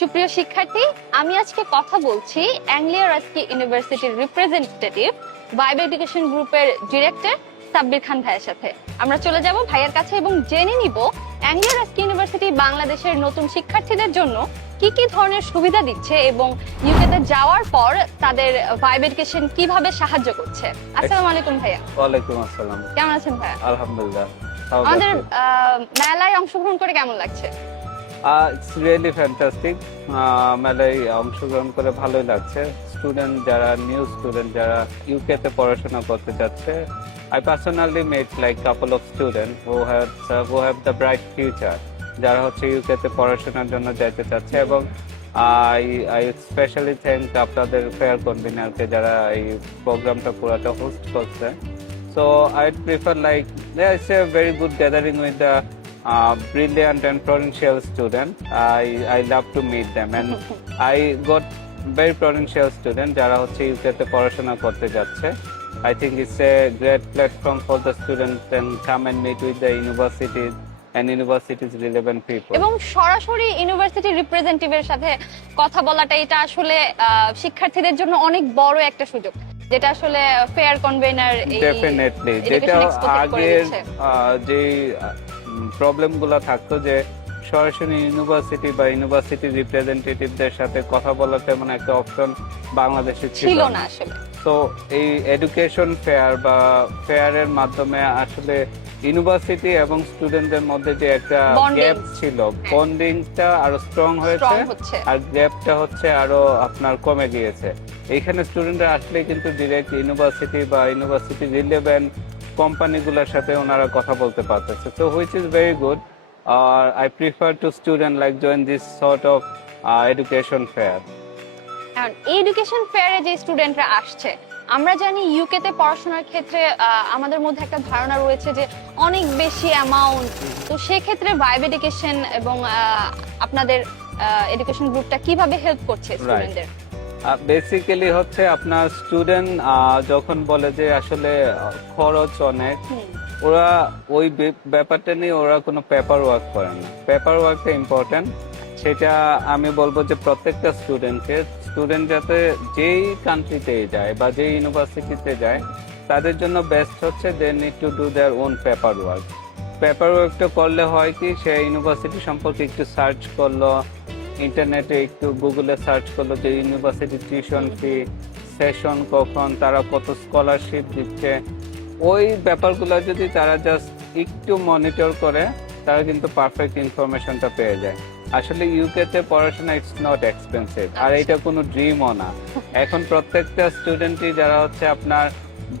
সুপ্রিয় শিক্ষার্থী, আমি আজকে কথা বলছি অ্যাংলিয়া রাস্কি ইউনিভার্সিটির রিপ্রেজেন্টেটিভ ভাইব এডুকেশন গ্রুপের ডিরেক্টর সাব্বির খান ভাইয়ের সাথে। আমরা চলে যাব ভাইয়ের কাছে এবং জেনে নিব অ্যাংলিয়া রাস্কি ইউনিভার্সিটি বাংলাদেশের নতুন শিক্ষার্থীদের জন্য কি কি ধরনের সুবিধা দিচ্ছে এবং ইউকেতে যাওয়ার পর তাদের ভাইব এডুকেশন কিভাবে সাহায্য করছে। আসসালামু আলাইকুম ভাইয়া। ওয়ালাইকুম আসসালাম। কেমন আছেন ভাইয়া? আলহামদুলিল্লাহ। আমাদের মেলায় অংশগ্রহণ করে কেমন লাগছে? It's really fantastic. মেলায় অংশগ্রহণ করে ভালোই লাগছে। স্টুডেন্ট যারা নিউ স্টুডেন্ট যারা ইউকে তে পড়াশোনা করতে যাচ্ছে, I personally met like couple of students who have the bright future. যারা হচ্ছে ইউকে তে পড়াশোনার জন্য যাইতে চাচ্ছে এবং I especially thank আপনাদের ফেয়ার কনভিনারকে যারা এই প্রোগ্রামটা পুরোটা হোস্ট করছে। So I prefer like it's a very good gathering with the brilliant and potential student. I love to meet them and I got very potential student যারা হচ্ছে UK তে পড়াশোনা করতে যাচ্ছে। I think it's a great platform for the students and come and meet with the universities and universities relevant people. এবং সরাসরি university রিপ্রেজেন্টেটিভের সাথে কথা বলাটা এটা আসলে শিক্ষার্থীদের জন্য অনেক বড় একটা সুযোগ, যেটা আসলে ফেয়ার কনভেনার ডেফিনেটলি যেটা আগের যে প্রবলেমগুলো থাকতো যে সরাসরি ইউনিভার্সিটি বা ইউনিভার্সিটি রিপ্রেজেন্টেটিভদের সাথে কথা বলার তেমন একটা অপশন বাংলাদেশে ছিল না আসলে। তো এই এডুকেশন ফেয়ার বা ফেয়ারের মাধ্যমে আসলে ইউনিভার্সিটি এবং স্টুডেন্টদের মধ্যে যে একটা গ্যাপ ছিল, বন্ডিংটা আরো স্ট্রং হয়েছে আর গ্যাপটা হচ্ছে আরো আপনার কমে গিয়েছে। এইখানে স্টুডেন্টরা আসলে কিন্তু ডিরেক্ট ইউনিভার্সিটি বা ইউনিভার্সিটি রিলেভেন্ট কোম্পানিগুলোর সাথে ওনারা কথা বলতে পারতেছে। So which is very good. I prefer to student like join this sort of education fair. And education ফেয়ারে যে স্টুডেন্টরা আসছে, আমরা জানি ইউকে তে পড়াশোনার ক্ষেত্রে আমাদের মধ্যে একটা ধারণা রয়েছে যে অনেক বেশি অ্যামাউন্ট। তো সেই ক্ষেত্রে ভাইব এডুকেশন এবং আপনাদের এডুকেশন গ্রুপটা কিভাবে হেল্প করছে স্টুডেন্টদের? বেসিক্যালি হচ্ছে আপনার স্টুডেন্ট যখন বলে যে আসলে খরচ অনেক, ওরা ওই ব্যাপারটা নিয়ে ওরা কোনো পেপার ওয়ার্ক করে না। পেপার ওয়ার্কটা ইম্পর্টেন্ট, সেটা আমি বলবো যে প্রত্যেকটা স্টুডেন্ট যাতে যেই কান্ট্রিতে যায় বা যেই ইউনিভার্সিটিতে যায় তাদের জন্য বেস্ট হচ্ছে they need to do their own paper work. Paper ওয়ার্কটা করলে হয় কি, সে ইউনিভার্সিটি সম্পর্কে একটু সার্চ করলো, ইন্টারনেটে একটু গুগলে সার্চ করলো যে ইউনিভার্সিটি টিউশন ফি, সেশন কখন, তারা কত স্কলারশিপ দিচ্ছে, ওই ব্যাপারগুলো যদি তারা জাস্ট একটু মনিটর করে তারা কিন্তু পারফেক্ট ইনফরমেশনটা পেয়ে যায়। আসলে ইউকে তে পড়াশোনা ইটস নট এক্সপেন্সিভ, আর এটা কোনো ড্রিমও না। এখন প্রত্যেকটা স্টুডেন্টই যারা হচ্ছে আপনার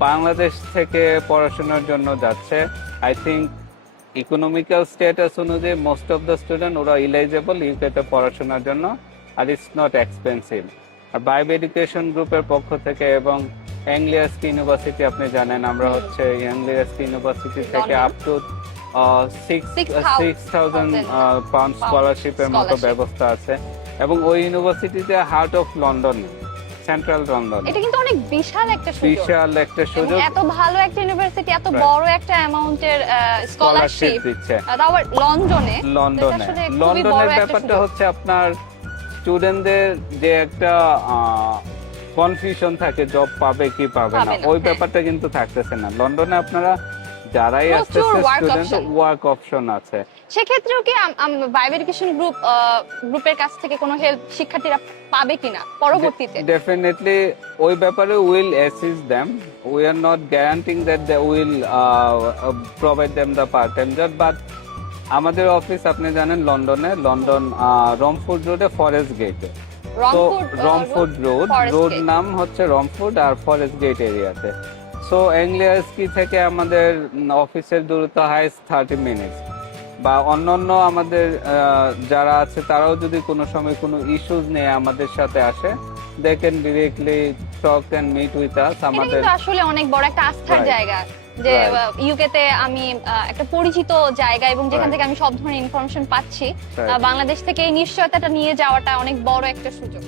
বাংলাদেশ থেকে পড়াশোনার জন্য যাচ্ছে, আই থিঙ্ক ইকোনমিক্যাল স্ট্যাটাস অনুযায়ী মোস্ট অফ দ্য স্টুডেন্ট ওরা এলিজিবল ইউকে তে পড়াশোনার জন্য, আর ইটস নট এক্সপেন্সিভ। আর ভাইব এডুকেশন গ্রুপের পক্ষ থেকে এবং অ্যাংলিয়া রাস্কি ইউনিভার্সিটি আপনি জানেন আমরা হচ্ছে অ্যাংলিয়া রাস্কি ইউনিভার্সিটি থেকে আপ টু 6,000 পাউন্ড স্কলারশিপের মতো ব্যবস্থা আছে এবং ওই ইউনিভার্সিটিতে heart of London, central London. এটা কিন্তু অনেক বিশাল একটা সুযোগ। এত ভালো একটা ইউনিভার্সিটি এত বড় একটা অ্যামাউন্টের স্কলারশিপ দিচ্ছে, তাও লন্ডনের ব্যাপারটা হচ্ছে আপনার স্টুডেন্টদের যে একটা কনফিউশন থাকে জব পাবে কি পাবে না, ওই ব্যাপারটা কিন্তু থাকতেছে না। লন্ডনে আপনারা যারাই আসতেছে স্টুডেন্ট ওয়ার্ক অপশন আছে। সেক্ষেত্রেও কি ভাইব এডুকেশন গ্রুপের কাছ থেকে কোনো হেল্প শিক্ষার্থীরা পাবে কিনা পরবর্তীতে? ডেফিনেটলি ওই ব্যাপারে will assist them. We are not guaranteeing that they will provide them the part time job, but আমাদের অফিস আপনি জানেন লন্ডনে, লন্ডন রমফোর্ড রোডে ফরেস্ট গেটে। তো রমফোর্ড রোড নাম হচ্ছে রমফোর্ড আর ফরেস্ট গেট এরিয়াতে। সো অ্যাংলিয়া রাস্কি থেকে আমাদের অফিসের দূরত্ব হাইস্ট 30 মিনিটস। বা অন্যান্য আমাদের যারা আছে তারাও যদি কোনো সময় কোনো ইস্যুস নিয়ে আমাদের সাথে আসে, they can directly talk and meet with us. আমাদের আসলে অনেক বড় একটা আস্থার জায়গা যে ইউকে তে আমি একটা পরিচিত জায়গা এবং যেখান থেকে আমি সব ধরনের ইনফরমেশন পাচ্ছি। বাংলাদেশ থেকে এই নিশ্চয়তাটা নিয়ে যাওয়াটা অনেক বড় একটা সুযোগ।